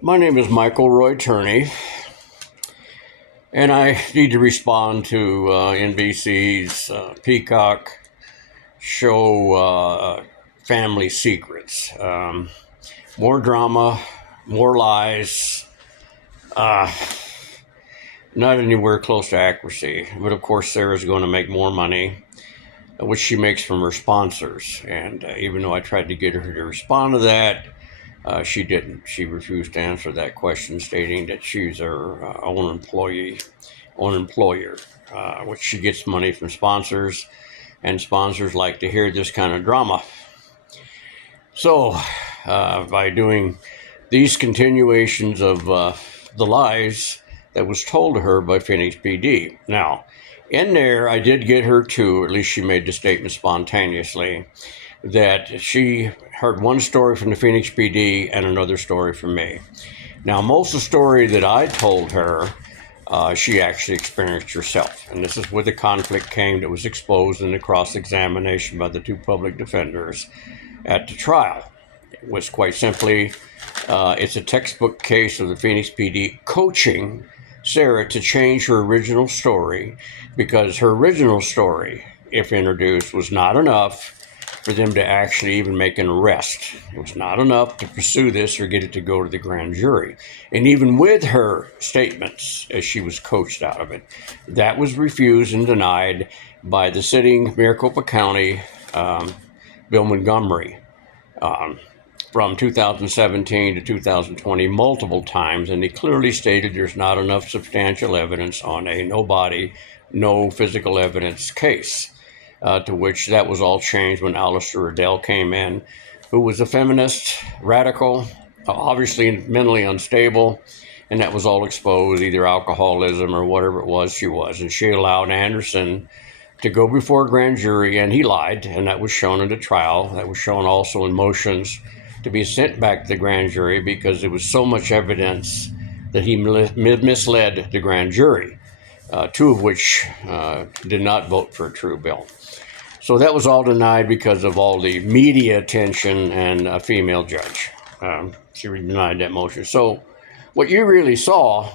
My name is Michael Roy Turney, and I need to respond to NBC's Peacock show, Family Secrets. More drama, more lies, uh, not anywhere close to accuracy. But of course, Sarah's going to make more money, which she makes from her sponsors. And even though I tried to get her to respond to that, she didn't. She refused to answer that question, stating that she's her own employer, which she gets money from sponsors, and sponsors like to hear this kind of drama. So, by doing these continuations of the lies that was told to her by Phoenix PD. Now, in there, I did get her to, at least she made the statement spontaneously, that she heard one story from the Phoenix PD and another story from me. Now, most of the story that I told her, she actually experienced herself. And this is where the conflict came that was exposed in the cross-examination by the two public defenders at the trial. It was quite simply, it's a textbook case of the Phoenix PD coaching Sarah to change her original story, because her original story, if introduced, was not enough for them to actually even make an arrest. It was not enough to pursue this or get it to go to the grand jury. And even with her statements, as she was coached out of it, that was refused and denied by the sitting Maricopa County Bill Montgomery from 2017 to 2020 multiple times, and he clearly stated there's not enough substantial evidence on a no physical evidence case. To which that was all changed when Alistair Riddell came in, who was a feminist, radical, obviously mentally unstable, and that was all exposed, either alcoholism or whatever it was she was. And she allowed Anderson to go before a grand jury, and he lied, and that was shown in the trial. That was shown also in motions to be sent back to the grand jury because there was so much evidence that he misled the grand jury, two of which did not vote for a true bill. So that was all denied because of all the media attention and a female judge. She denied that motion. So what you really saw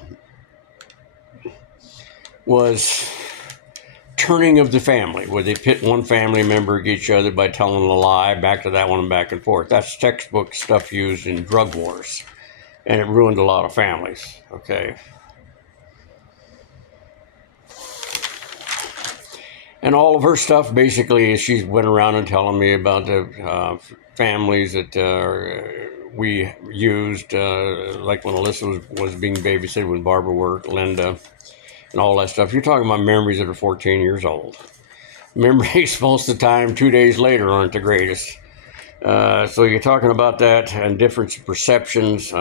was turning of the family, where they pit one family member against each other by telling a lie, back to that one and back and forth. That's textbook stuff used in drug wars, and it ruined a lot of families, okay? And all of her stuff, basically, she went around and telling me about the families that we used, like when Alyssa was being babysitted when Barbara worked, Linda, and all that stuff. You're talking about memories that are 14 years old. Memories most of the time, 2 days later, aren't the greatest. So you're talking about that and different perceptions,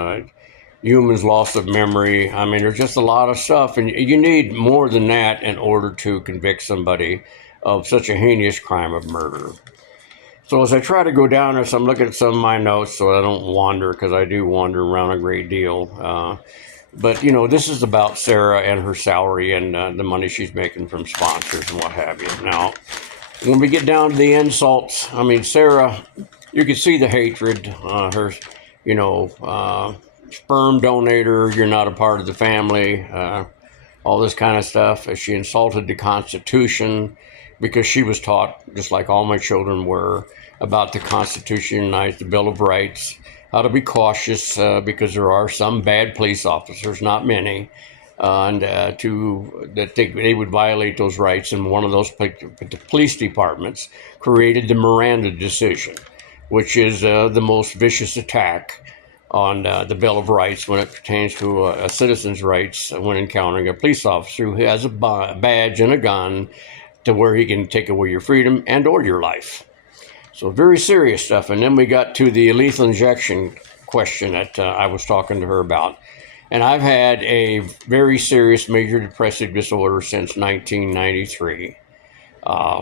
humans' loss of memory. I mean, there's just a lot of stuff, and you need more than that in order to convict somebody of such a heinous crime of murder. So as I try to go down this, I'm looking at some of my notes so I don't wander, because I do wander around a great deal. But, this is about Sarah and her salary and the money she's making from sponsors and what have you. Now, when we get down to the insults, I mean, Sarah, you can see the hatred. Her, sperm donator, you're not a part of the family, all this kind of stuff. She insulted the Constitution because she was taught, just like all my children were, about the Constitution, the Bill of Rights, how to be cautious because there are some bad police officers, not many, and that they would violate those rights. And one of those police departments created the Miranda decision, which is the most vicious attack on the Bill of Rights when it pertains to a citizen's rights when encountering a police officer who has a badge and a gun to where he can take away your freedom and or your life. So very serious stuff. And then we got to the lethal injection question that I was talking to her about. And I've had a very serious major depressive disorder since 1993.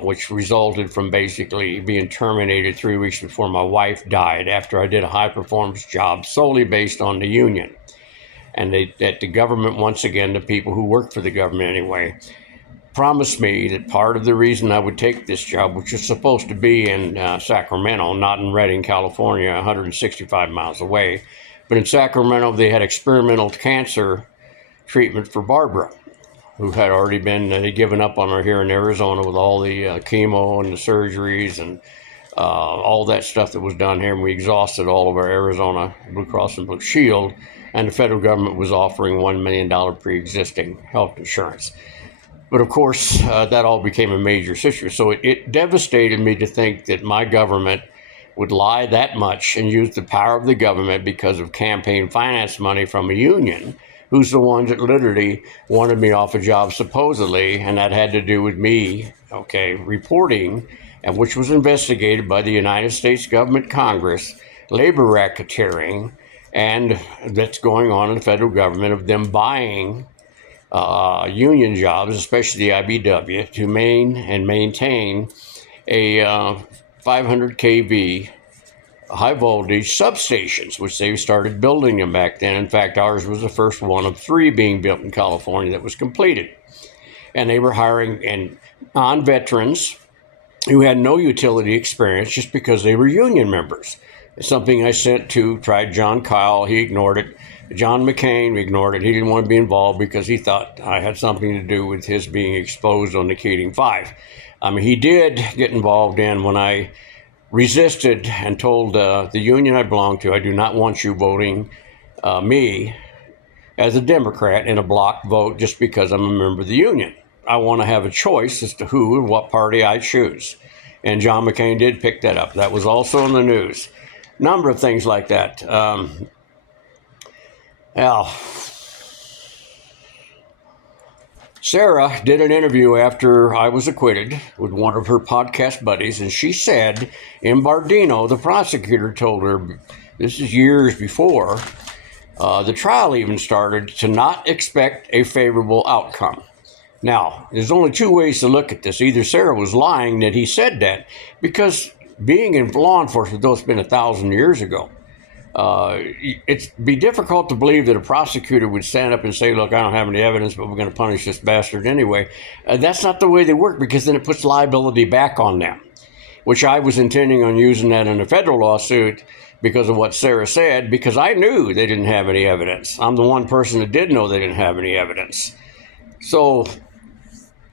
Which resulted from basically being terminated 3 weeks before my wife died after I did a high-performance job solely based on the union. And that the government, once again, the people who work for the government anyway, promised me that part of the reason I would take this job, which is supposed to be in Sacramento, not in Redding, California, 165 miles away, But in Sacramento, they had experimental cancer treatment for Barbara, who had already been given up on her here in Arizona with all the chemo and the surgeries and all that stuff that was done here. And we exhausted all of our Arizona Blue Cross and Blue Shield, and the federal government was offering $1 million pre-existing health insurance. But of course, that all became a major issue. So it devastated me to think that my government would lie that much and use the power of the government because of campaign finance money from a union, who's the ones that literally wanted me off a job supposedly, and that had to do with me, reporting, and which was investigated by the United States government, Congress, labor racketeering, and that's going on in the federal government of them buying union jobs, especially the IBW, to maintain a 500 kV high voltage substations, which they started building them back then. In fact, ours was the first one of 3 being built in California that was completed. And they were hiring non-veterans who had no utility experience just because they were union members. It's something I tried John Kyle, he ignored it. John McCain ignored it. He didn't want to be involved because he thought I had something to do with his being exposed on the Keating Five. He did get involved in when I resisted and told the union I belonged to, I do not want you voting me as a Democrat in a block vote just because I'm a member of the union. I want to have a choice as to who and what party I choose. And John McCain did pick that up. That was also in the news. Number of things like that. Sarah did an interview after I was acquitted with one of her podcast buddies, and she said in Bardino, the prosecutor told her, this is years before the trial even started, to not expect a favorable outcome. Now, there's only 2 ways to look at this. Either Sarah was lying that he said that, because being in law enforcement, though it's been 1,000 years ago, it'd be difficult to believe that a prosecutor would stand up and say, look, I don't have any evidence, but we're going to punish this bastard anyway. That's not the way they work, because then it puts liability back on them, which I was intending on using that in a federal lawsuit because of what Sarah said, because I knew they didn't have any evidence. I'm the one person that did know they didn't have any evidence. So,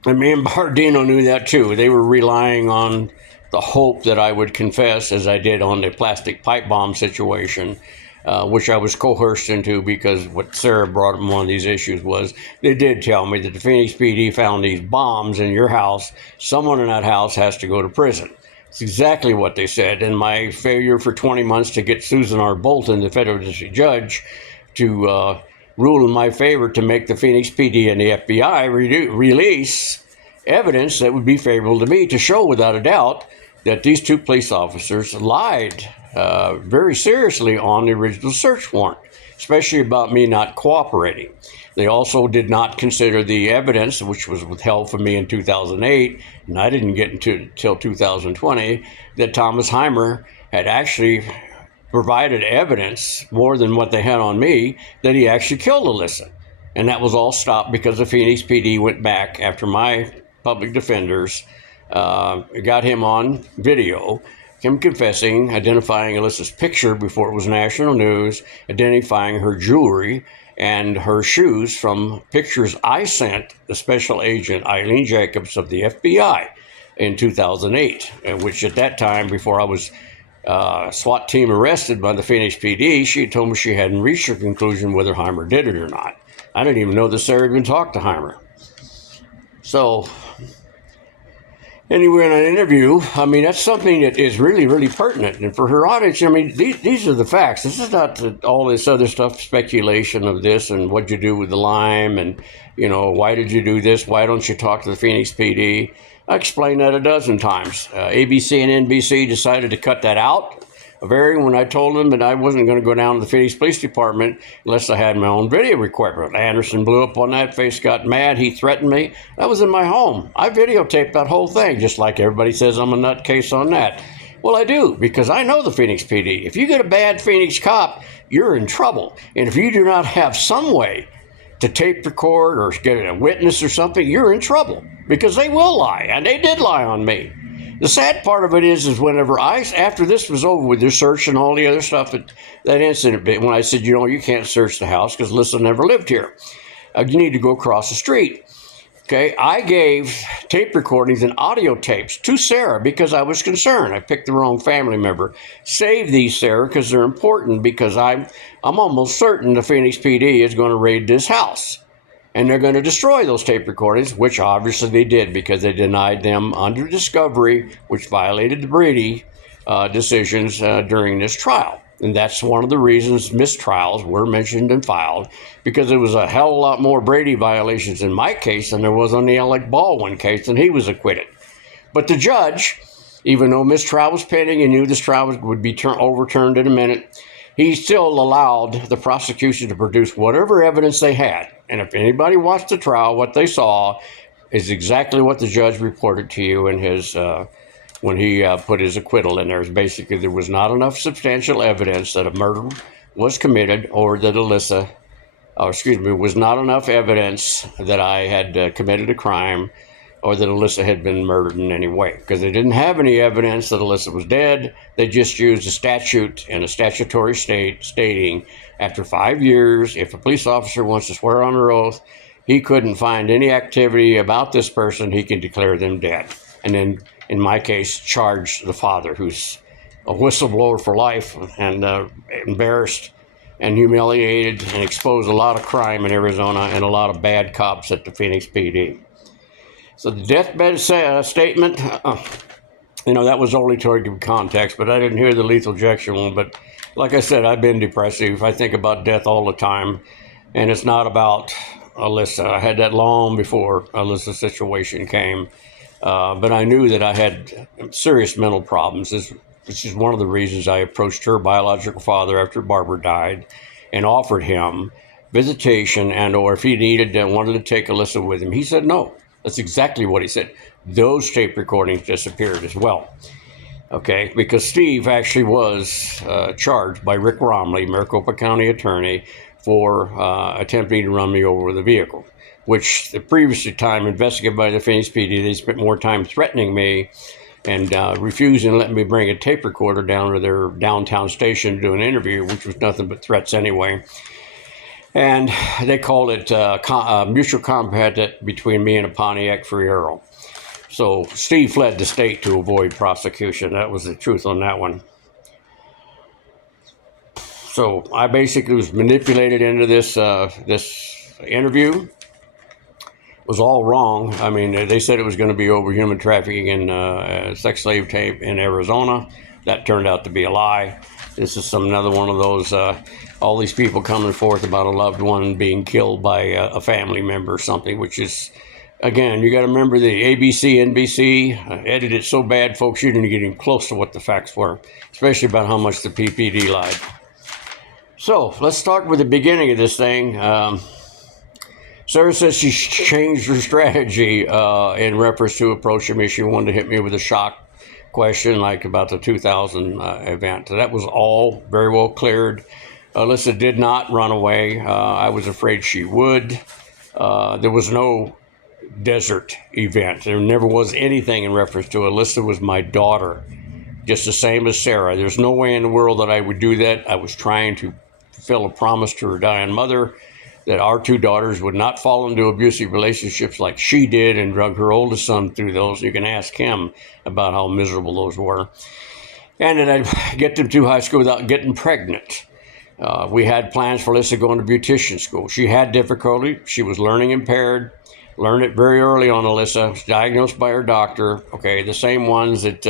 and me and Bardino knew that too. They were relying on the hope that I would confess, as I did on the plastic pipe bomb situation, which I was coerced into, because what Sarah brought up in one of these issues was, they did tell me that the Phoenix PD found these bombs in your house. Someone in that house has to go to prison. It's exactly what they said. And my failure for 20 months to get Susan R. Bolton, the federal district judge, to rule in my favor to make the Phoenix PD and the FBI release evidence that would be favorable to me, to show without a doubt that these 2 police officers lied very seriously on the original search warrant, especially about me not cooperating. They also did not consider the evidence, which was withheld from me in 2008, and I didn't get until 2020, that Thomas Heimer had actually provided evidence, more than what they had on me, that he actually killed Alyssa. And that was all stopped because the Phoenix PD went back after my public defenders got him on video, him confessing, identifying Alyssa's picture before it was national news, identifying her jewelry and her shoes from pictures I sent the special agent Eileen Jacobs of the FBI in 2008, which at that time, before I was SWAT team arrested by the Phoenix PD, she had told me she hadn't reached her conclusion whether Heimer did it or not. I didn't even know that Sarah had even talked to Heimer. So, anyway, in an interview, that's something that is really, really pertinent. And for her audience, these are the facts. This is not all this other stuff, speculation of this and what you do with the lime and, why did you do this? Why don't you talk to the Phoenix PD? I explained that a dozen times. ABC and NBC decided to cut that out when I told them that I wasn't going to go down to the Phoenix Police Department unless I had my own video recorder. Anderson blew up on that, face got mad, he threatened me. That was in my home. I videotaped that whole thing, just like everybody says I'm a nutcase on that. Well, I do, because I know the Phoenix PD. If you get a bad Phoenix cop, you're in trouble. And if you do not have some way to tape record or get a witness or something, you're in trouble, because they will lie, and they did lie on me. The sad part of it is whenever after this was over with their search and all the other stuff, that incident, when I said, you can't search the house because Alyssa never lived here. You need to go across the street. Okay, I gave tape recordings and audio tapes to Sarah because I was concerned. I picked the wrong family member. Save these, Sarah, because they're important, because I'm almost certain the Phoenix PD is going to raid this house. And they're going to destroy those tape recordings, which obviously they did because they denied them under discovery, which violated the Brady decisions during this trial. And that's one of the reasons mistrials were mentioned and filed, because there was a hell of a lot more Brady violations in my case than there was on the Alec Baldwin case, and he was acquitted. But the judge, even though mistrial was pending and knew this trial would be overturned in a minute, he still allowed the prosecution to produce whatever evidence they had. And if anybody watched the trial, what they saw is exactly what the judge reported to you in his when he put his acquittal in there. Is basically there was not enough substantial evidence that a murder was committed, or that was not enough evidence that I had committed a crime, or that Alyssa had been murdered in any way, because they didn't have any evidence that Alyssa was dead. They just used a statute and a statutory state stating after 5 years, if a police officer wants to swear on their oath, he couldn't find any activity about this person, he can declare them dead. And then, in my case, charge the father, who's a whistleblower for life and embarrassed and humiliated and exposed a lot of crime in Arizona and a lot of bad cops at the Phoenix PD. So the deathbed statement, that was only to give context, but I didn't hear the lethal injection one. But like I said, I've been depressive. I think about death all the time, and it's not about Alyssa. I had that long before Alyssa's situation came, but I knew that I had serious mental problems. This is one of the reasons I approached her biological father after Barbara died and offered him visitation, or if he wanted to take Alyssa with him. He said no. That's exactly what he said. Those tape recordings disappeared as well. Okay, because Steve actually was charged by Rick Romley, Maricopa County attorney, for attempting to run me over with a vehicle, which the previous time investigated by the Phoenix PD, they spent more time threatening me and refusing to let me bring a tape recorder down to their downtown station to do an interview, which was nothing but threats anyway. And they called it mutual combat between me and a Pontiac Fiero. So Steve fled the state to avoid prosecution. That was the truth on that one. So I basically was manipulated into this interview. It was all wrong. I mean, they said it was going to be over human trafficking and sex slave tape in Arizona. That turned out to be a lie. This is another one of those, all these people coming forth about a loved one being killed by a family member or something, which is, again, you got to remember the ABC, NBC edited so bad, folks, you didn't get even close to what the facts were, especially about how much the PPD lied. So let's start with the beginning of this thing. Sarah says she changed her strategy in reference to approaching me. She wanted to hit me with a shock question, like about the 2000 event. So that was all very well cleared. Alyssa did not run away. I was afraid she would. There was no desert event. There never was anything in reference to Alyssa was my daughter, just the same as Sarah. There's no way in the world that I would do that. I was trying to fulfill a promise to her dying mother that our two daughters would not fall into abusive relationships like she did and drug her oldest son through those. You can ask him about how miserable those were. And then I'd get them through high school without getting pregnant. We had plans for Alyssa going to beautician school. She had difficulty. She was learning impaired. Learned it very early on, Alyssa. Was diagnosed by her doctor. Okay, the same ones that,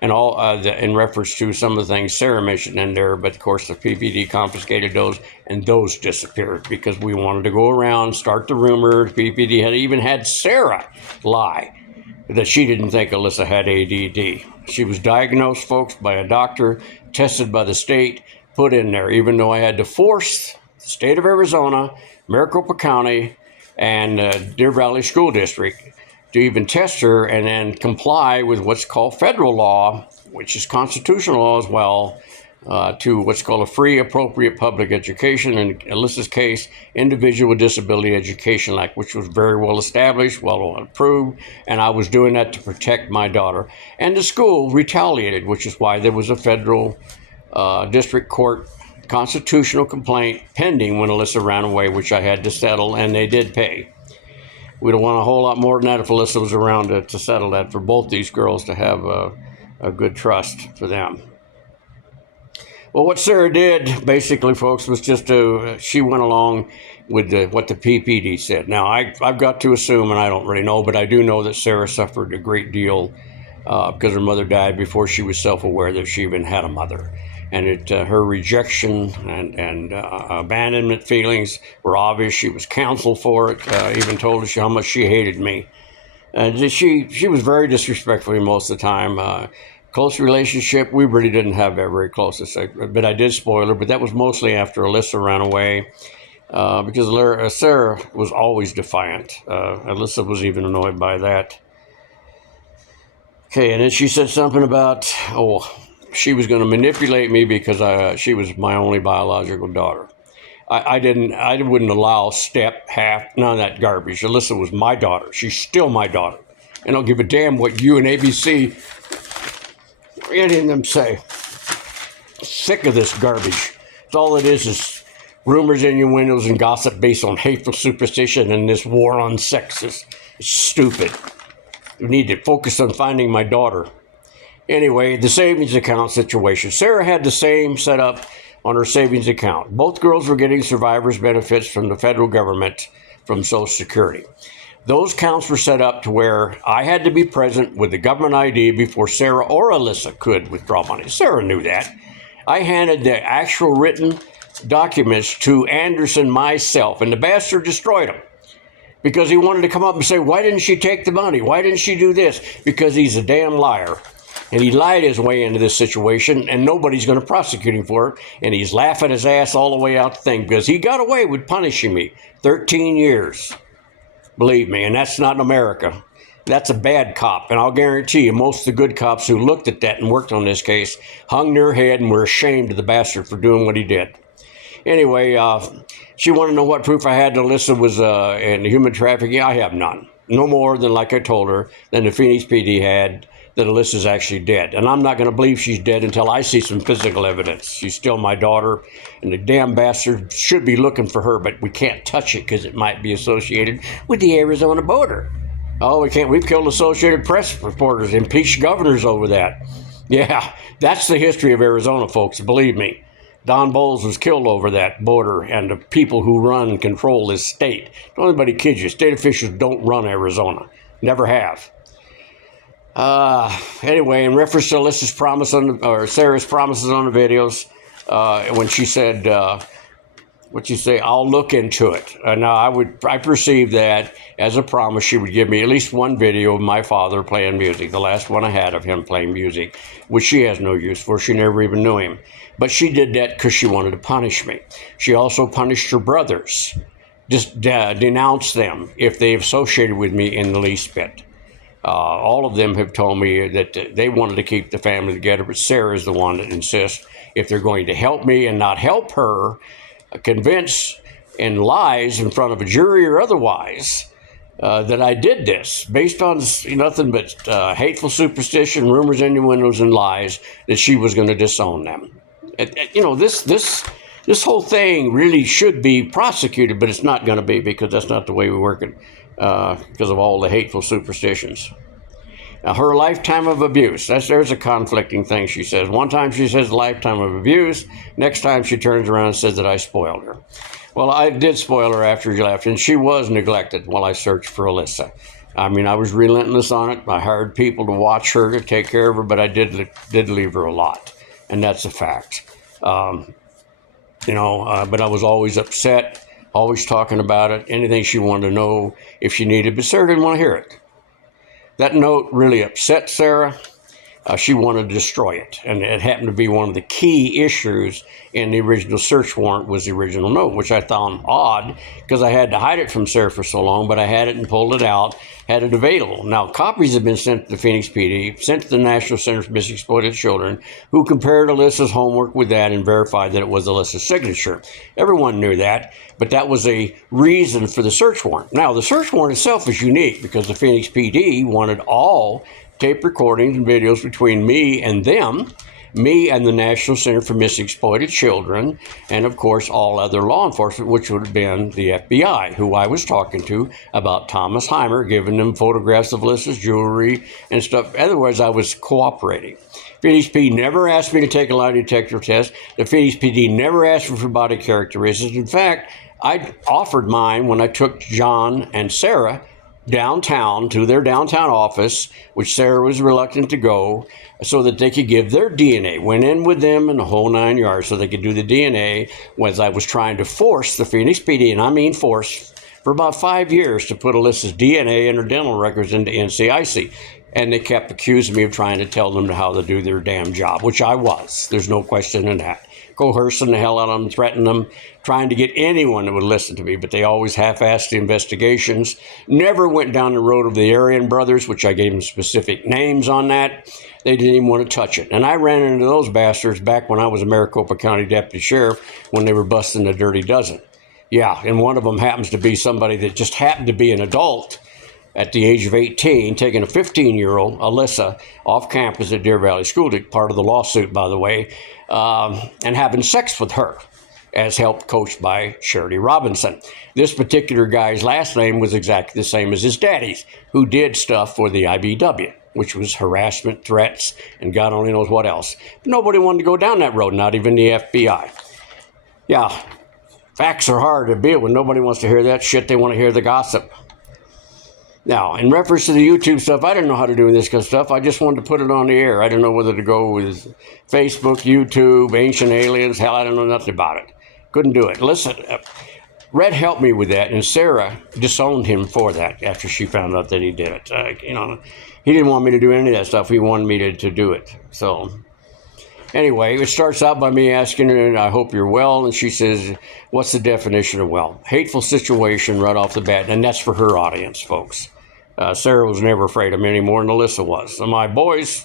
in reference to some of the things Sarah mentioned in there, but of course the PPD confiscated those, and those disappeared because we wanted to go around, start the rumor. PPD had even had Sarah lie that she didn't think Alyssa had ADD. She was diagnosed, folks, by a doctor, tested by the state, put in there, even though I had to force the state of Arizona, Maricopa County, and Deer Valley School District to even test her and then comply with what's called federal law, which is constitutional law as well, to what's called a free, appropriate public education. In Alyssa's case, Individual with Disability Education Act, which was very well established, well approved, and I was doing that to protect my daughter. And the school retaliated, which is why there was a federal district court constitutional complaint pending when Alyssa ran away, which I had to settle, and they did pay. We don't want a whole lot more than that if Alyssa was around to settle that for both these girls to have a good trust for them. Well, what Sarah did, basically, folks, was just she went along with what the PPD said. Now, I've got to assume, and I don't really know, but I do know that Sarah suffered a great deal because her mother died before she was self-aware that she even had a mother. And her rejection and abandonment feelings were obvious. She was counseled for it, even told us how much she hated me. And she was very disrespectful most of the time. Close relationship, we really didn't have that very close, but I did spoil her, but that was mostly after Alyssa ran away, because Sarah was always defiant. Alyssa was even annoyed by that. Okay, and then she said something about, she was going to manipulate me because she was my only biological daughter. I wouldn't allow step, half, none of that garbage. Alyssa was my daughter. She's still my daughter. And I'll give a damn what you and ABC, any of them say. Sick of this garbage. It's all it is rumors, innuendos, and gossip based on hateful superstition and this war on sex. It's stupid. We need to focus on finding my daughter. Anyway, the savings account situation. Sarah had the same setup on her savings account. Both girls were getting survivors benefits from the federal government from Social Security. Those accounts were set up to where I had to be present with the government ID before Sarah or Alyssa could withdraw money. Sarah knew that. I handed the actual written documents to Anderson myself, and the bastard destroyed them because he wanted to come up and say, why didn't she take the money? Why didn't she do this? Because he's a damn liar. And he lied his way into this situation, and nobody's going to prosecute him for it. And he's laughing his ass all the way out the thing because he got away with punishing me 13 years. Believe me, and that's not in America. That's a bad cop, and I'll guarantee you most of the good cops who looked at that and worked on this case hung their head and were ashamed of the bastard for doing what he did. Anyway, she wanted to know what proof I had that Alyssa was in human trafficking. I have none. No more than, like I told her, than the Phoenix PD had that Alyssa's actually dead. And I'm not going to believe she's dead until I see some physical evidence. She's still my daughter, and the damn bastard should be looking for her, but we can't touch it because it might be associated with the Arizona border. Oh, we can't. We've killed Associated Press reporters, impeached governors over that. Yeah, that's the history of Arizona, folks, believe me. Don Bowles was killed over that border and the people who run and control this state. Don't anybody kid you. State officials don't run Arizona. Never have. Anyway, in reference to Alyssa's promise or Sarah's promises on the videos, when she said, what'd she say? I'll look into it. Now, I perceived that as a promise she would give me at least one video of my father playing music, the last one I had of him playing music, which she has no use for. She never even knew him. But she did that because she wanted to punish me. She also punished her brothers, just denounced them if they associated with me in the least bit. All of them have told me that they wanted to keep the family together, but Sarah's the one that insists if they're going to help me and not help her, convince in lies in front of a jury or otherwise that I did this based on nothing but hateful superstition, rumors, innuendos, and lies that she was going to disown them. This whole thing really should be prosecuted, but it's not going to be because that's not the way we work it. Because of all the hateful superstitions. Now, her lifetime of abuse, there's a conflicting thing she says. One time she says lifetime of abuse. Next time she turns around and says that I spoiled her. Well, I did spoil her after she left, and she was neglected while I searched for Alyssa. I mean, I was relentless on it. I hired people to watch her, to take care of her, but I did leave her a lot, and that's a fact. But I was always upset. Always talking about it, anything she wanted to know if she needed, but Sarah didn't want to hear it. That note really upset Sarah. she wanted to destroy it. And it happened to be one of the key issues in the original search warrant was the original note, which I found odd because I had to hide it from Sarah for so long, but I had it and pulled it out, had it available. Now, copies have been sent to the Phoenix PD, sent to the National Center for Missing Exploited Children, who compared Alyssa's homework with that and verified that it was Alyssa's signature. Everyone knew that, but that was a reason for the search warrant. Now, the search warrant itself is unique because the Phoenix PD wanted all tape recordings and videos between me and them, me and the National Center for Missing Exploited Children, and of course all other law enforcement, which would have been the FBI, who I was talking to about Thomas Heimer, giving them photographs of Alyssa's jewelry and stuff. Otherwise, I was cooperating. Phoenix PD never asked me to take a lie detector test. The Phoenix PD never asked me for body characteristics. In fact, I offered mine when I took John and Sarah downtown to their downtown office, which Sarah was reluctant to go, so that they could give their DNA. Went in with them in the whole 9 yards so they could do the DNA, as I was trying to force the Phoenix PD, and I mean force, for about 5 years to put Alyssa's DNA and her dental records into NCIC. And they kept accusing me of trying to tell them how to do their damn job, which I was. There's no question in that. Coercing the hell out of them, threatening them, trying to get anyone that would listen to me, but they always half-assed the investigations. Never went down the road of the Aryan brothers, which I gave them specific names on that. They didn't even want to touch it. And I ran into those bastards back when I was a Maricopa County deputy sheriff when they were busting the Dirty Dozen. Yeah, and one of them happens to be somebody that just happened to be an adult at the age of 18, taking a 15-year-old, Alyssa, off campus at Deer Valley School, part of the lawsuit, by the way, and having sex with her, as helped coached by Charity Robinson. This particular guy's last name was exactly the same as his daddy's, who did stuff for the IBW, which was harassment, threats, and God only knows what else. But nobody wanted to go down that road, not even the FBI. Yeah, facts are hard to deal with. Nobody wants to hear that shit. They want to hear the gossip. Now, in reference to the YouTube stuff, I didn't know how to do this kind of stuff. I just wanted to put it on the air. I didn't know whether to go with Facebook, YouTube, Ancient Aliens. Hell, I don't know nothing about it. Couldn't do it. Listen, Red helped me with that, and Sarah disowned him for that after she found out that he did it. He didn't want me to do any of that stuff. He wanted me to do it. So, anyway, it starts out by me asking her, I hope you're well. And she says, what's the definition of well? Hateful situation right off the bat. And that's for her audience, folks. Sarah was never afraid of me any more than Alyssa was. So my boys,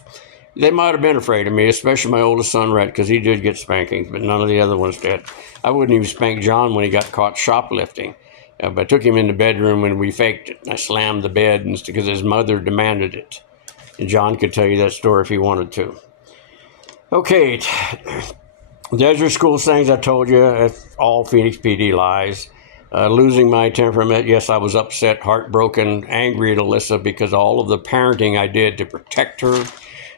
they might have been afraid of me, especially my oldest son, Rhett, because he did get spankings, but none of the other ones did. I wouldn't even spank John when he got caught shoplifting. But I took him in the bedroom and we faked it. I slammed the bed because his mother demanded it. And John could tell you that story if he wanted to. Okay, Desert School things I told you, all Phoenix PD lies. Losing my temperament, yes, I was upset, heartbroken, angry at Alyssa because all of the parenting I did to protect her,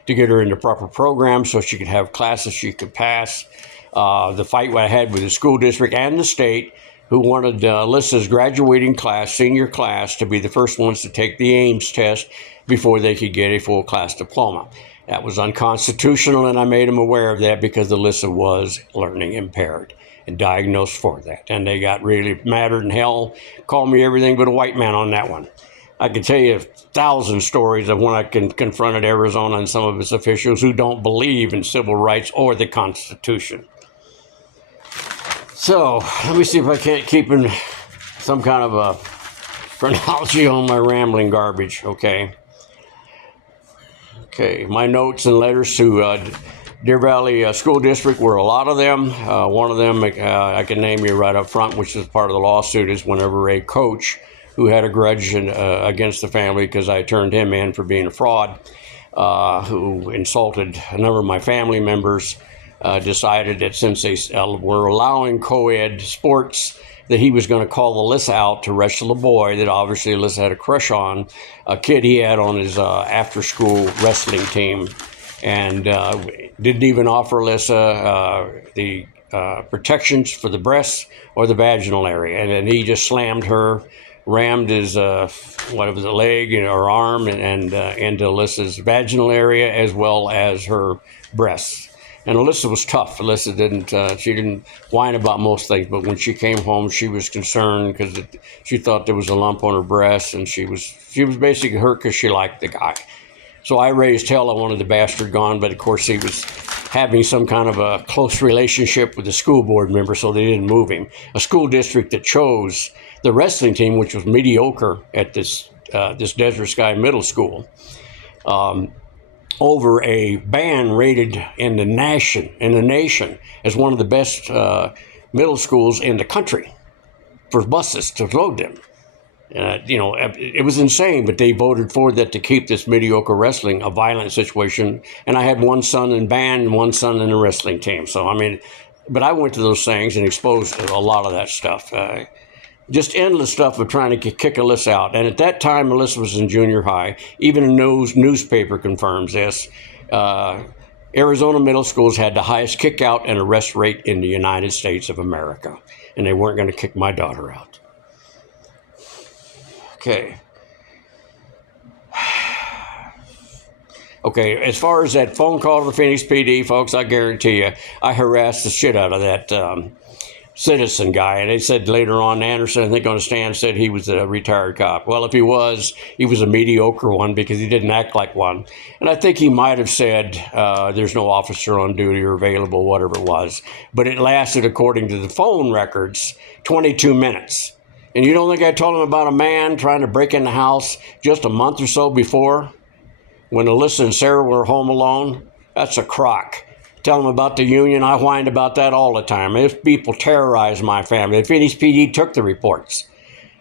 to get her into proper programs so she could have classes she could pass. The fight I had with the school district and the state, who wanted Alyssa's graduating class, senior class, to be the first ones to take the Ames test before they could get a full class diploma. That was unconstitutional, and I made them aware of that because Alyssa was learning impaired and diagnosed for that. And they got really madder than hell, called me everything but a white man on that one. I can tell you 1,000 stories of when I confronted Arizona and some of its officials who don't believe in civil rights or the Constitution. So, let me see if I can't keep in some kind of a chronology on my rambling garbage, okay? Okay, my notes and letters to Deer Valley School District were a lot of them. One of them I can name you right up front, which is part of the lawsuit, is whenever a coach who had a grudge against the family because I turned him in for being a fraud, who insulted a number of my family members, decided that since they were allowing co-ed sports, that he was going to call Alyssa out to wrestle a boy that obviously Alyssa had a crush on, a kid he had on his after-school wrestling team, and didn't even offer Alyssa the protections for the breasts or the vaginal area. And then he just slammed her, rammed his leg or arm and into Alyssa's vaginal area as well as her breasts. And Alyssa was tough. Alyssa didn't whine about most things, but when she came home, she was concerned because she thought there was a lump on her breast, and she was basically hurt because she liked the guy. So I raised hell. I wanted the bastard gone, but of course he was having some kind of a close relationship with the school board member, so they didn't move him. A school district that chose the wrestling team, which was mediocre at this Desert Sky Middle School, over a band rated in the nation as one of the best middle schools in the country for buses to load them. It was insane, but they voted for that to keep this mediocre wrestling a violent situation. And I had one son in band and one son in the wrestling team. So, I mean, but I went to those things and exposed a lot of that stuff. Just endless stuff of trying to kick Alyssa out. And at that time, Alyssa was in junior high. Even a newspaper confirms this. Arizona middle schools had the highest kick out and arrest rate in the United States of America. And they weren't going to kick my daughter out. Okay, as far as that phone call to the Phoenix PD, folks, I guarantee you, I harassed the shit out of that citizen guy. And they said later on, Anderson, I think on the stand, said he was a retired cop. Well, if he was a mediocre one because he didn't act like one. And I think he might have said there's no officer on duty or available, whatever it was. But it lasted, according to the phone records, 22 minutes. And you don't think I told him about a man trying to break in the house just a month or so before when Alyssa and Sarah were home alone? That's a crock. Tell him about the union. I whined about that all the time. If people terrorize my family, the Phoenix PD took the reports.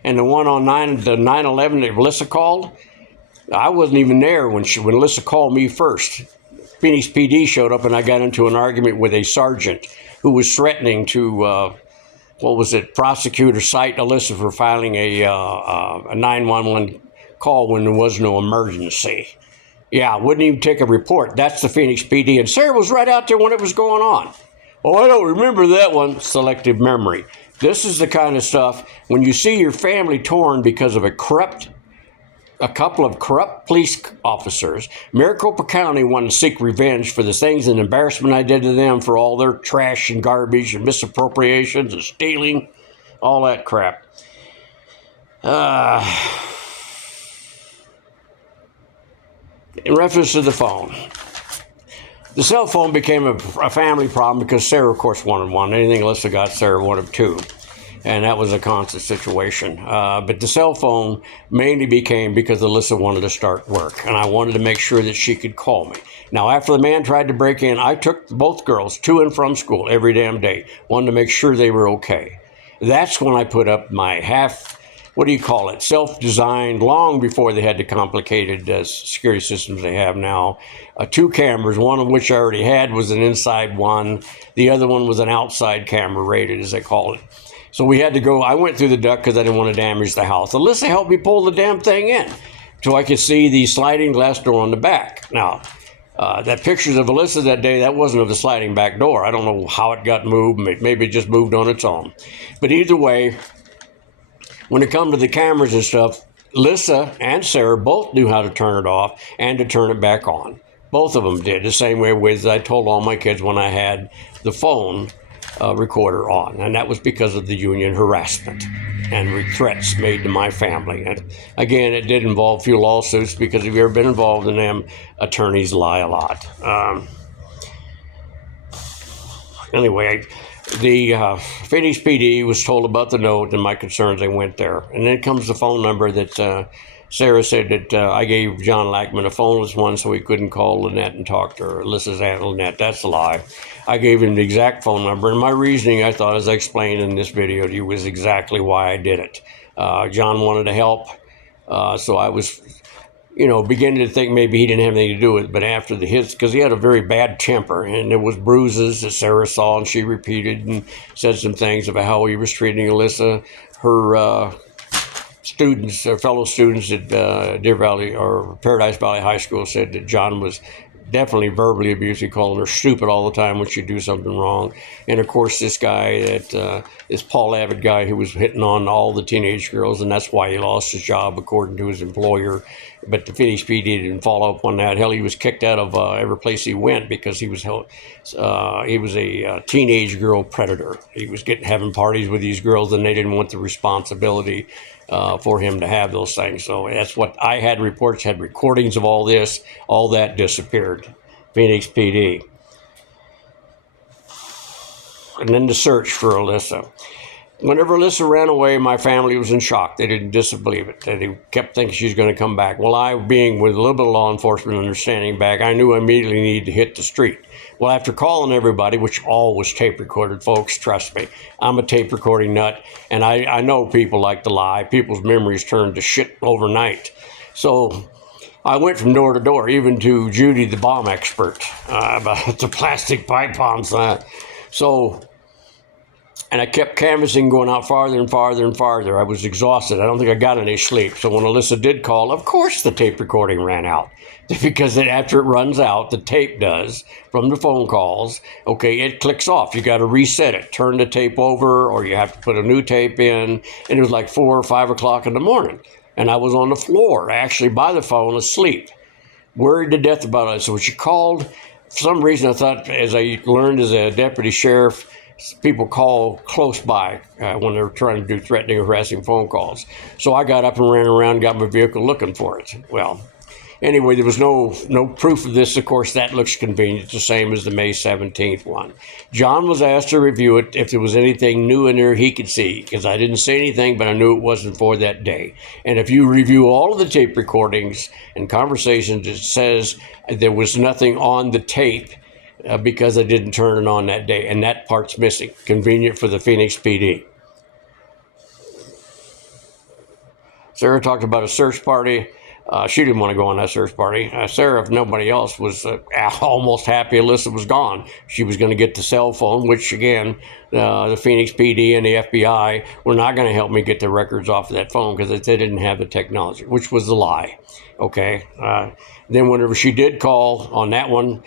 And the one on 9/11 that Alyssa called, I wasn't even there when Alyssa called me first. Phoenix PD showed up and I got into an argument with a sergeant who was threatening to prosecute or cite Alyssa for filing a 911 call when there was no emergency. Yeah, wouldn't even take a report. That's the Phoenix PD. And Sarah was right out there when it was going on. Oh, I don't remember that one. Selective memory. This is the kind of stuff, when you see your family torn because of a couple of corrupt police officers. Maricopa County wanted to seek revenge for the things and embarrassment I did to them for all their trash and garbage and misappropriations and stealing, all that crap. In reference to the phone, the cell phone became a family problem because Sarah, of course, wanted one. Anything Alyssa got, Sarah wanted two. And that was a constant situation. But the cell phone mainly became because Alyssa wanted to start work. And I wanted to make sure that she could call me. Now, after the man tried to break in, I took both girls to and from school every damn day. Wanted to make sure they were okay. That's when I put up my self-designed, long before they had the complicated security systems they have now. 2 cameras, one of which I already had was an inside one. The other one was an outside camera rated, as they call it. So we had to go. I went through the duct because I didn't want to damage the house. Alyssa helped me pull the damn thing in so I could see the sliding glass door on the back. Now, that pictures of Alyssa that day, that wasn't of the sliding back door. I don't know how it got moved. Maybe it just moved on its own. But either way, when it comes to the cameras and stuff, Alyssa and Sarah both knew how to turn it off and to turn it back on. Both of them did, the same way as I told all my kids when I had the phone recorder on. And that was because of the union harassment and threats made to my family. And again, it did involve a few lawsuits because if you've ever been involved in them, attorneys lie a lot. Anyway, the Phoenix PD was told about the note and my concerns. They went there. And then comes the phone number that Sarah said that I gave John Lackman a phoneless one so he couldn't call Lynette and talk to her. Alyssa's Aunt Lynette. That's a lie. I gave him the exact phone number. And my reasoning, I thought, as I explained in this video to you, was exactly why I did it. John wanted to help. So I was, beginning to think maybe he didn't have anything to do with it. But after the hits, because he had a very bad temper, and there was bruises that Sarah saw, and she repeated and said some things about how he was treating Alyssa. Her students, or fellow students at Deer Valley or Paradise Valley High School said that John was definitely verbally abusive, calling her stupid all the time when she'd do something wrong. And of course, this guy, this Paul Abbott guy, who was hitting on all the teenage girls, and that's why he lost his job, according to his employer. But the Phoenix PD didn't follow up on that. Hell, he was kicked out of every place he went because he was a teenage girl predator. He was having parties with these girls, and they didn't want the responsibility for him to have those things. So that's what I had reports, had recordings of all this. All that disappeared. Phoenix PD. And then the search for Alyssa. Whenever Alyssa ran away, my family was in shock. They didn't disbelieve it. They kept thinking she's going to come back. Well, I, being with a little bit of law enforcement understanding back, I knew I immediately needed to hit the street. Well, after calling everybody, which all was tape recorded, folks, trust me, I'm a tape recording nut, and I know people like to lie. People's memories turn to shit overnight. So I went from door to door, even to Judy, the bomb expert, about the plastic pipe bombs. And I kept canvassing, going out farther and farther and farther. I was exhausted. I don't think I got any sleep. So when Alyssa did call, of course the tape recording ran out. Because after it runs out, the tape does, from the phone calls, okay, it clicks off. You got to reset it, turn the tape over, or you have to put a new tape in. And it was like 4 or 5 o'clock in the morning. And I was on the floor, actually by the phone, asleep, worried to death about it. So when she called, for some reason I thought, as I learned as a deputy sheriff, people call close by when they're trying to do threatening or harassing phone calls. So I got up and ran around, got my vehicle looking for it. Well, anyway, there was no proof of this. Of course, that looks convenient, the same as the May 17th one. John was asked to review it if there was anything new in there he could see, because I didn't say anything, but I knew it wasn't for that day. And if you review all of the tape recordings and conversations, it says there was nothing on the tape because I didn't turn it on that day, and that part's missing. Convenient for the Phoenix PD. Sarah talked about a search party. She didn't want to go on that search party. Sarah, if nobody else, was almost happy Alyssa was gone. She was going to get the cell phone, which, again, the Phoenix PD and the FBI were not going to help me get the records off of that phone because they didn't have the technology, which was a lie. Okay. Then whenever she did call on that one,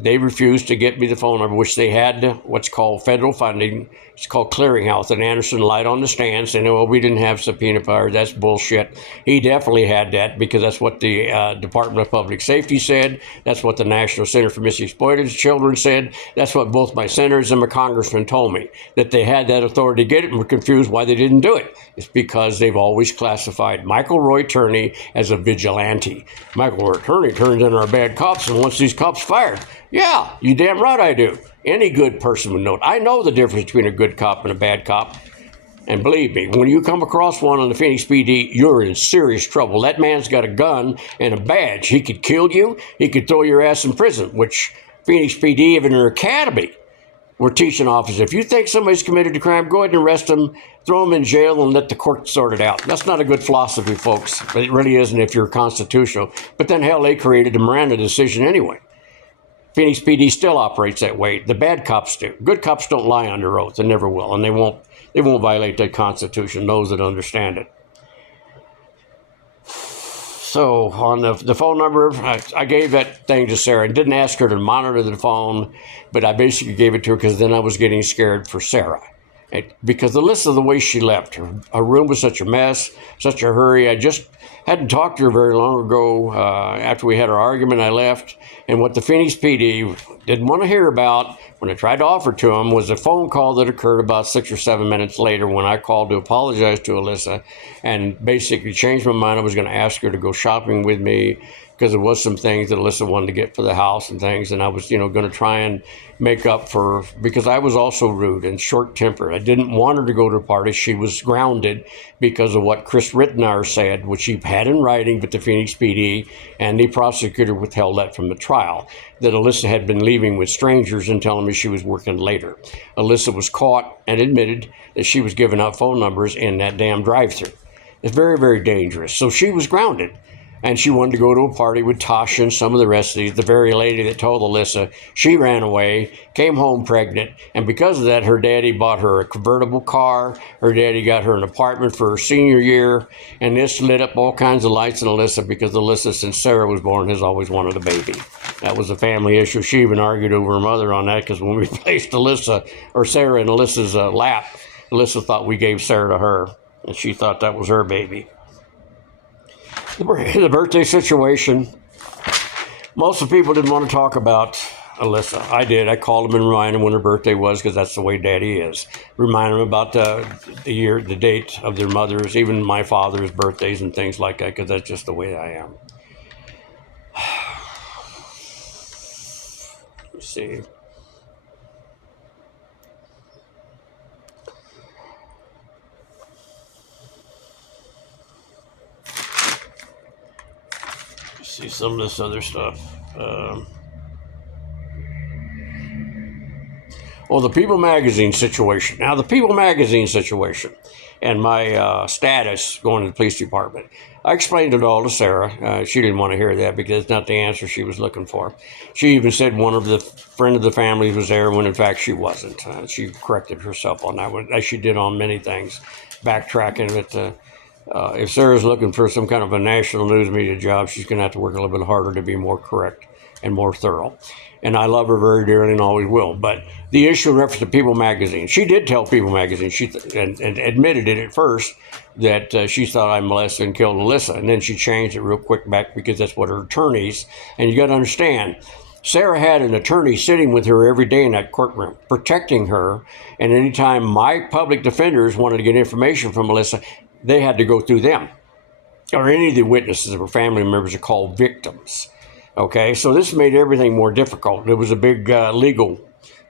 they refused to get me the phone number, which they had what's called federal funding. It's called clearinghouse. And Anderson lied on the stand, saying, well, we didn't have subpoena power. That's bullshit. He definitely had that because that's what the Department of Public Safety said. That's what the National Center for Missing Exploited Children said. That's what both my senators and my congressmen told me, that they had that authority to get it and were confused why they didn't do it. It's because they've always classified Michael Roy Turney as a vigilante. Michael Roy Turney turns in our bad cops and wants these cops fired. Yeah, you damn right I do. Any good person would know it. I know the difference between a good cop and a bad cop. And believe me, when you come across one on the Phoenix PD, you're in serious trouble. That man's got a gun and a badge. He could kill you. He could throw your ass in prison, which Phoenix PD, even in their academy, we're teaching officers. If you think somebody's committed a crime, go ahead and arrest them, throw them in jail, and let the court sort it out. That's not a good philosophy, folks. But it really isn't if you're constitutional. But then, hell, they created the Miranda decision anyway. Phoenix PD still operates that way. The bad cops do. Good cops don't lie under oath. They never will, and they won't violate that Constitution, those that understand it. So on the phone number, I gave that thing to Sarah. I didn't ask her to monitor the phone, but I basically gave it to her because then I was getting scared for Sarah. Because Alyssa, the way she left, her room was such a mess, such a hurry. I just hadn't talked to her very long ago. After we had our argument, I left. And what the Phoenix PD didn't want to hear about when I tried to offer to them was a phone call that occurred about 6 or 7 minutes later when I called to apologize to Alyssa and basically changed my mind. I was going to ask her to go shopping with me because there was some things that Alyssa wanted to get for the house and things. And I was, going to try and make up for, because I was also rude and short-tempered. I didn't want her to go to a party. She was grounded because of what Chris Rittenauer said, which he had in writing, but the Phoenix PD and the prosecutor withheld that from the trial, that Alyssa had been leaving with strangers and telling me she was working later. Alyssa was caught and admitted that she was giving out phone numbers in that damn drive-thru. It's very, very dangerous. So she was grounded. And she wanted to go to a party with Tasha and some of the rest of these. The very lady that told Alyssa, she ran away, came home pregnant, and because of that, her daddy bought her a convertible car. Her daddy got her an apartment for her senior year, and this lit up all kinds of lights in Alyssa because Alyssa, since Sarah was born, has always wanted a baby. That was a family issue. She even argued over her mother on that because when we placed Alyssa, or Sarah in Alyssa's lap, Alyssa thought we gave Sarah to her, and she thought that was her baby. The birthday situation, most of the people didn't want to talk about Alyssa. I did. I called him and reminded him when her birthday was because that's the way Daddy is. Remind him about the year, the date of their mothers, even my father's birthdays and things like that because that's just the way I am. Let's see. See some of this other stuff. The People Magazine situation. Now, the People Magazine situation and my status going to the police department. I explained it all to Sarah. She didn't want to hear that because it's not the answer she was looking for. She even said one of the friend of the family was there when in fact she wasn't. She corrected herself on that one, as she did on many things, backtracking it. If Sarah's looking for some kind of a national news media job, she's going to have to work a little bit harder to be more correct and more thorough. And I love her very dearly and always will. But the issue in reference to People Magazine, she did tell People Magazine, and admitted it at first, that she thought I molested and killed Alyssa. And then she changed it real quick back because that's what her attorneys, and you got to understand, Sarah had an attorney sitting with her every day in that courtroom, protecting her. And anytime my public defenders wanted to get information from Alyssa, they had to go through them. Or any of the witnesses or family members are called victims. Okay, so this made everything more difficult. There was a big legal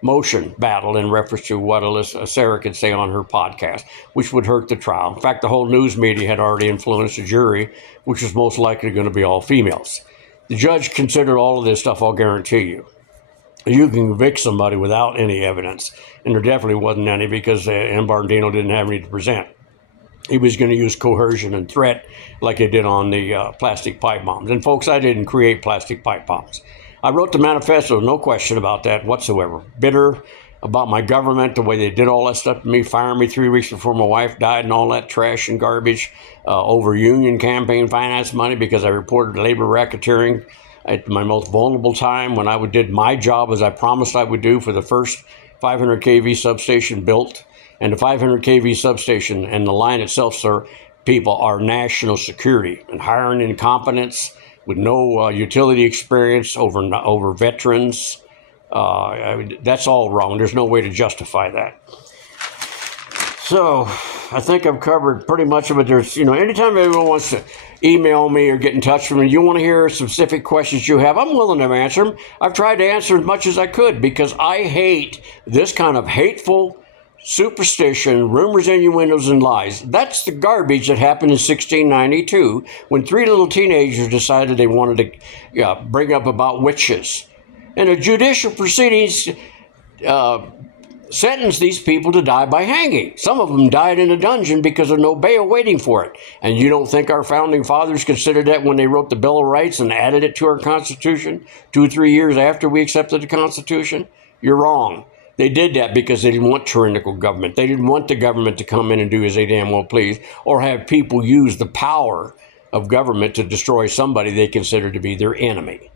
motion battle in reference to what Sarah could say on her podcast, which would hurt the trial. In fact, the whole news media had already influenced the jury, which was most likely going to be all females. The judge considered all of this stuff, I'll guarantee you. You can convict somebody without any evidence, and there definitely wasn't any because M. Bernardino didn't have any to present. He was going to use coercion and threat like they did on the plastic pipe bombs. And folks, I didn't create plastic pipe bombs. I wrote the manifesto, no question about that whatsoever. Bitter about my government, the way they did all that stuff to me, firing me 3 weeks before my wife died and all that trash and garbage over union campaign finance money because I reported labor racketeering at my most vulnerable time when I did my job as I promised I would do for the first 500 kV substation built. And the 500 kV substation and the line itself, sir, people, are national security. And hiring incompetents with no utility experience over veterans, that's all wrong. There's no way to justify that. So I think I've covered pretty much of it. There's, anytime anyone wants to email me or get in touch with me, you want to hear specific questions you have, I'm willing to answer them. I've tried to answer as much as I could because I hate this kind of hateful superstition, rumors, innuendos, and lies. That's the garbage that happened in 1692 when 3 little teenagers decided they wanted to bring up about witches. And the judicial proceedings sentenced these people to die by hanging. Some of them died in a dungeon because of no bail waiting for it. And you don't think our founding fathers considered that when they wrote the Bill of Rights and added it to our Constitution 2 or 3 years after we accepted the Constitution? You're wrong. They did that because they didn't want tyrannical government. They didn't want the government to come in and do as they damn well please, or have people use the power of government to destroy somebody they consider to be their enemy.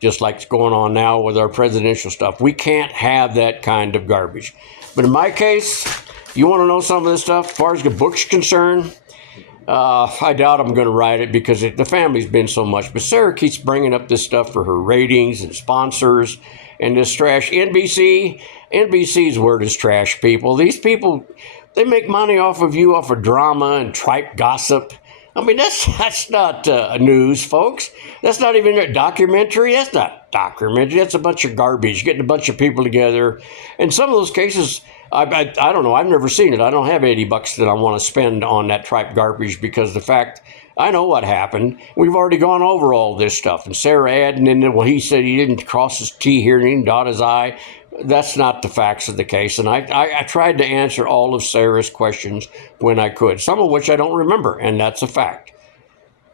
Just like it's going on now with our presidential stuff. We can't have that kind of garbage. But in my case, you want to know some of this stuff? As far as the book's concerned, I doubt I'm going to write it because the family's been so much. But Sarah keeps bringing up this stuff for her ratings and sponsors. And this trash, NBC's word is trash, people. These people, they make money off of you, off of drama and tripe gossip. I mean, that's not news, folks. That's not even a documentary. That's not documentary. That's a bunch of garbage, getting a bunch of people together. In some of those cases, I don't know. I've never seen it. I don't have $80 that I want to spend on that tripe garbage because the fact, I know what happened. We've already gone over all this stuff. And Sarah adding in, well, he said he didn't cross his T here and he didn't dot his I. That's not the facts of the case. And I tried to answer all of Sarah's questions when I could, some of which I don't remember, and that's a fact.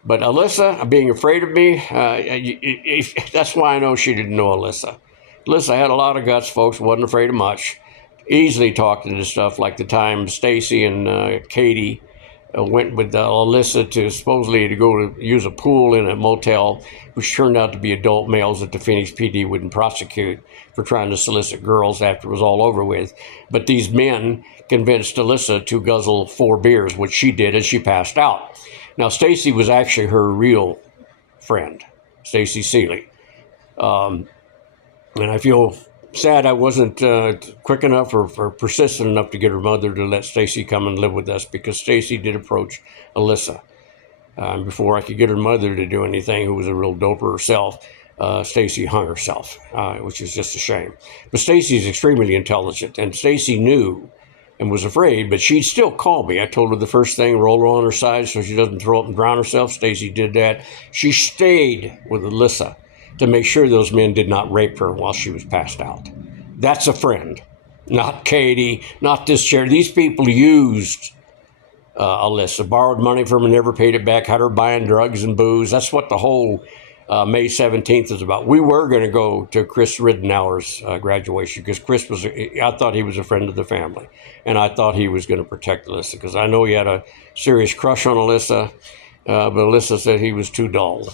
But Alyssa being afraid of me, that's why I know she didn't know Alyssa. Alyssa had a lot of guts, folks, wasn't afraid of much. Easily talked into stuff like the time Stacy and Katie went with Alyssa to go to use a pool in a motel, which turned out to be adult males that the Phoenix PD wouldn't prosecute for trying to solicit girls after it was all over with. But these men convinced Alyssa to guzzle 4 beers, which she did as she passed out. Now, Stacy was actually her real friend, Stacy Seeley. And I feel sad I wasn't quick enough or persistent enough to get her mother to let Stacy come and live with us, because Stacy did approach Alyssa. Before I could get her mother to do anything, who was a real doper herself, Stacy hung herself, which is just a shame. But Stacy's extremely intelligent, and Stacy knew and was afraid, but she'd still call me. I told her the first thing, roll her on her side so she doesn't throw up and drown herself. Stacy did that. She stayed with Alyssa to make sure those men did not rape her while she was passed out. That's a friend, not Katie, not this chair. These people used Alyssa, borrowed money from her, never paid it back, had her buying drugs and booze. That's what the whole May 17th is about. We were going to go to Chris Ridenour's graduation, because Chris was, I thought he was a friend of the family, and I thought he was going to protect Alyssa, because I know he had a serious crush on Alyssa, but Alyssa said he was too dull.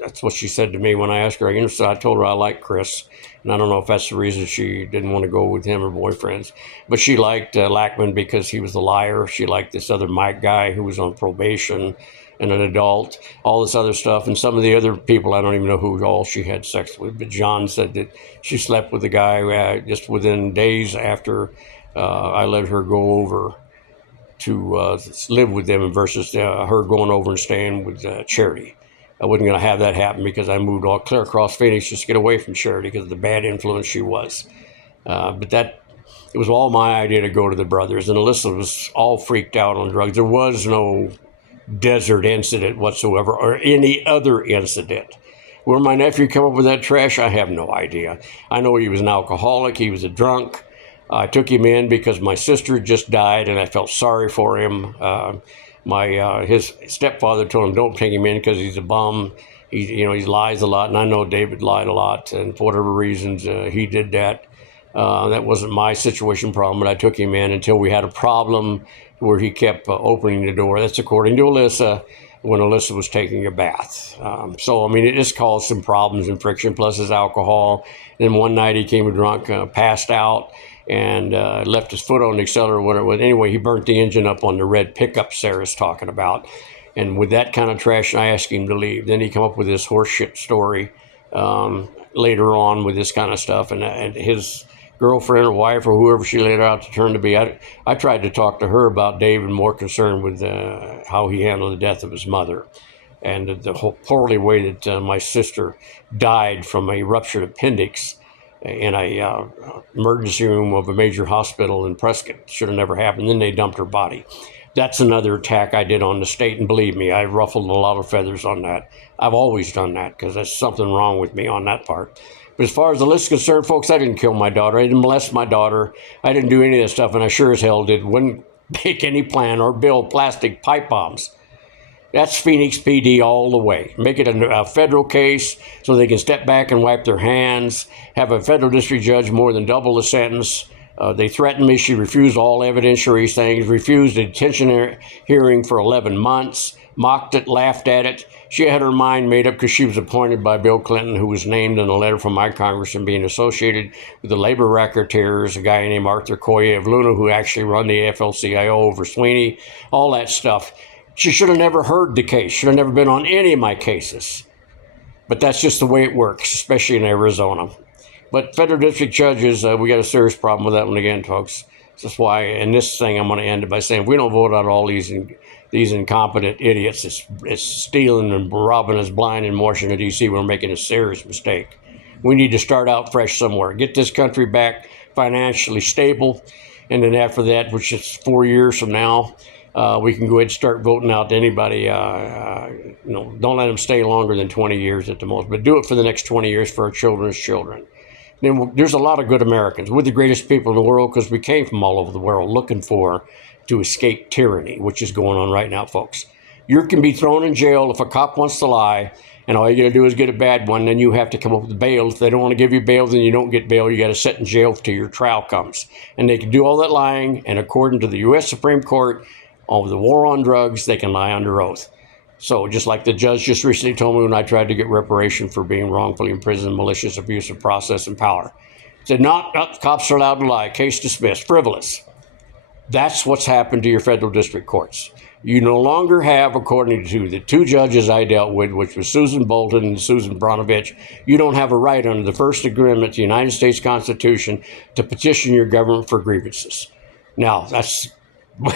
That's what she said to me when I asked her. So I told her I like Chris, and I don't know if that's the reason she didn't want to go with him or boyfriends, but she liked Lackman because he was a liar. She liked this other Mike guy who was on probation and an adult, all this other stuff. And some of the other people, I don't even know who all she had sex with, but John said that she slept with the guy just within days after I let her go over to live with them, versus her going over and staying with Charity. I wasn't going to have that happen, because I moved all clear across Phoenix just to get away from Charity because of the bad influence she was. But it was all my idea to go to the brothers, and Alyssa was all freaked out on drugs. There was no desert incident whatsoever, or any other incident. Where my nephew came up with that trash, I have no idea. I know he was an alcoholic, he was a drunk. I took him in because my sister just died, and I felt sorry for him. His stepfather told him, don't take him in because he's a bum. He lies a lot, and I know David lied a lot, and for whatever reasons he did that. That wasn't my situation problem, but I took him in until we had a problem where he kept opening the door. That's according to Alyssa, when Alyssa was taking a bath. It just caused some problems and friction, plus his alcohol. And then one night he came drunk, passed out, and left his foot on the accelerator, whatever. Anyway, he burnt the engine up on the red pickup Sarah's talking about. And with that kind of trash, I asked him to leave. Then he come up with this horseshit story later on with this kind of stuff. And his girlfriend or wife or whoever she later out to turn to be, I tried to talk to her about David, more concerned with how he handled the death of his mother, and the whole poorly way that my sister died from a ruptured appendix in a emergency room of a major hospital in Prescott. Should have never happened. Then they dumped her body. That's another attack I did on the state, and believe me, I ruffled a lot of feathers on that. I've always done that because there's something wrong with me on that part. But as far as the list is concerned, folks, I didn't kill my daughter. I didn't molest my daughter. I didn't do any of that stuff, and I sure as hell wouldn't make any plan or build plastic pipe bombs. That's Phoenix PD all the way. Make it a federal case so they can step back and wipe their hands, have a federal district judge more than double the sentence. They threatened me. She refused all evidentiary things, refused a detention hearing for 11 months, mocked it, laughed at it. She had her mind made up because she was appointed by Bill Clinton, who was named in a letter from my congressman being associated with the labor racketeers, a guy named Arthur Coye of Luna, who actually run the AFL-CIO over Sweeney, all that stuff. She should have never heard the case, should have never been on any of my cases. But that's just the way it works, especially in Arizona. But federal district judges, we got a serious problem with that one again, folks. That's why in this thing I'm going to end it by saying, if we don't vote out all these incompetent idiots, it's stealing and robbing us blind in Washington, D.C., we're making a serious mistake. We need to start out fresh somewhere, get this country back financially stable, and then after that, which is 4 years from now, we can go ahead and start voting out anybody. Don't let them stay longer than 20 years at the most, but do it for the next 20 years for our children's children. Then there's a lot of good Americans. We're the greatest people in the world because we came from all over the world looking to escape tyranny, which is going on right now, folks. You can be thrown in jail if a cop wants to lie, and all you got to do is get a bad one. Then you have to come up with bail. If they don't want to give you bail, then you don't get bail. You got to sit in jail till your trial comes. And they can do all that lying, and according to the U.S. Supreme Court, over the war on drugs, they can lie under oath. So just like the judge just recently told me when I tried to get reparation for being wrongfully imprisoned, malicious abuse of process and power. Said, not cops are allowed to lie. Case dismissed. Frivolous. That's what's happened to your federal district courts. You no longer have, according to the two judges I dealt with, which was Susan Bolton and Susan Bronovich, you don't have a right under the First Amendment to the United States Constitution to petition your government for grievances. Now, that's,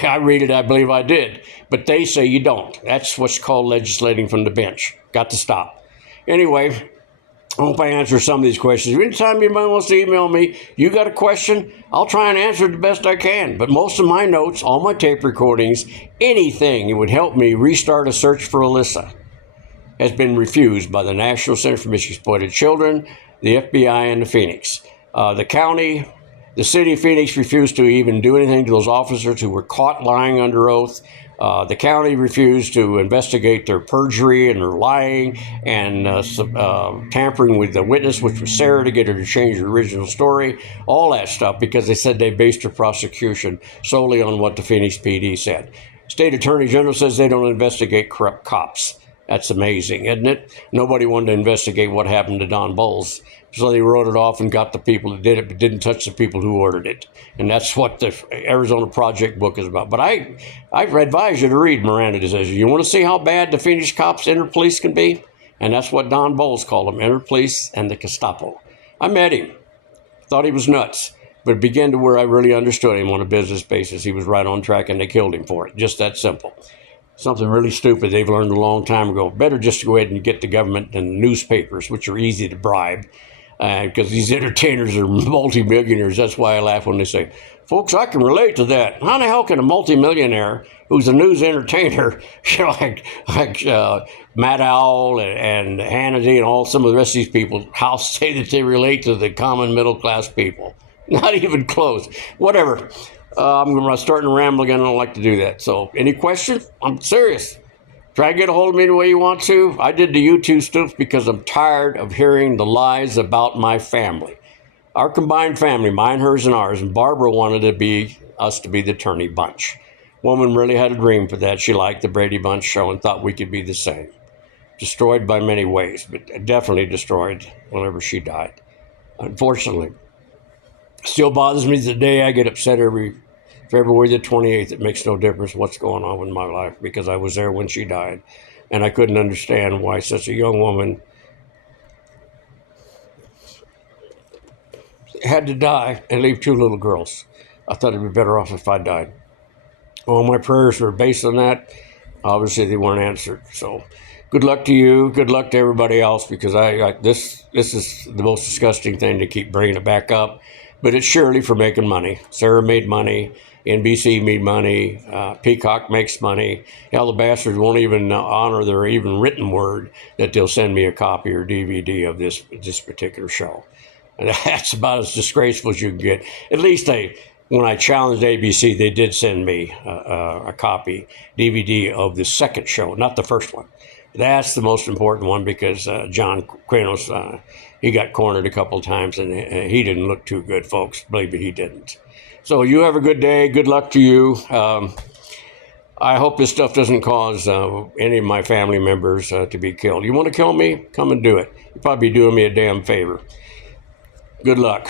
I read it, I believe I did, but they say you don't. That's what's called legislating from the bench. Got to stop. Anyway, I hope I answer some of these questions. Anytime anybody wants to email me, you got a question, I'll try and answer it the best I can. But most of my notes, all my tape recordings, anything that would help me restart a search for Alyssa has been refused by the National Center for Missing Exploited Children, the FBI, and the Phoenix. The county, the city of Phoenix refused to even do anything to those officers who were caught lying under oath. The county refused to investigate their perjury and their lying and tampering with the witness, which was Sarah, to get her to change her original story, all that stuff, because they said they based their prosecution solely on what the Phoenix PD said. State Attorney General says they don't investigate corrupt cops. That's amazing, isn't it? Nobody wanted to investigate what happened to Don Bowles. So they wrote it off and got the people that did it, but didn't touch the people who ordered it. And that's what the Arizona Project book is about. But I advise you to read Miranda Decision. You want to see how bad the Phoenix cops, interpolice, can be? And that's what Don Bowles called them, interpolice and the Gestapo. I met him. Thought he was nuts. But it began to where I really understood him on a business basis. He was right on track, and they killed him for it. Just that simple. Something really stupid they've learned a long time ago. Better just go ahead and get the government and the newspapers, which are easy to bribe, because these entertainers are multimillionaires. That's why I laugh when they say, folks, I can relate to that. How the hell can a multimillionaire who's a news entertainer, like Matt Owl and Hannity and all some of the rest of these people, how say that they relate to the common middle class people? Not even close. Whatever. I'm going to start to ramble again. I don't like to do that. So, any questions? I'm serious. Try to get a hold of me the way you want to. I did the YouTube stuff because I'm tired of hearing the lies about my family. Our combined family, mine, hers, and ours. And Barbara wanted us to be the Turney Bunch. Woman really had a dream for that. She liked the Brady Bunch show and thought we could be the same. Destroyed by many ways, but definitely destroyed whenever she died. Unfortunately. Still bothers me to the day. I get upset every February the 28th. It makes no difference what's going on with my life because I was there when she died. And I couldn't understand why such a young woman had to die and leave two little girls. I thought it'd be better off if I died. All my prayers were based on that. Obviously, they weren't answered. So good luck to you. Good luck to everybody else, because this is the most disgusting thing to keep bringing it back up. But it's Shirley for making money. Sarah made money. NBC made money. Peacock makes money. Hell, the bastards won't even honor their even written word that they'll send me a copy or DVD of this particular show. And that's about as disgraceful as you can get. At least when I challenged ABC, they did send me a copy, DVD of the second show, not the first one. That's the most important one because John Quinos, he got cornered a couple of times and he didn't look too good, folks. Believe me, he didn't. So you have a good day. Good luck to you. I hope this stuff doesn't cause any of my family members to be killed. You want to kill me? Come and do it. You'll probably be doing me a damn favor. Good luck.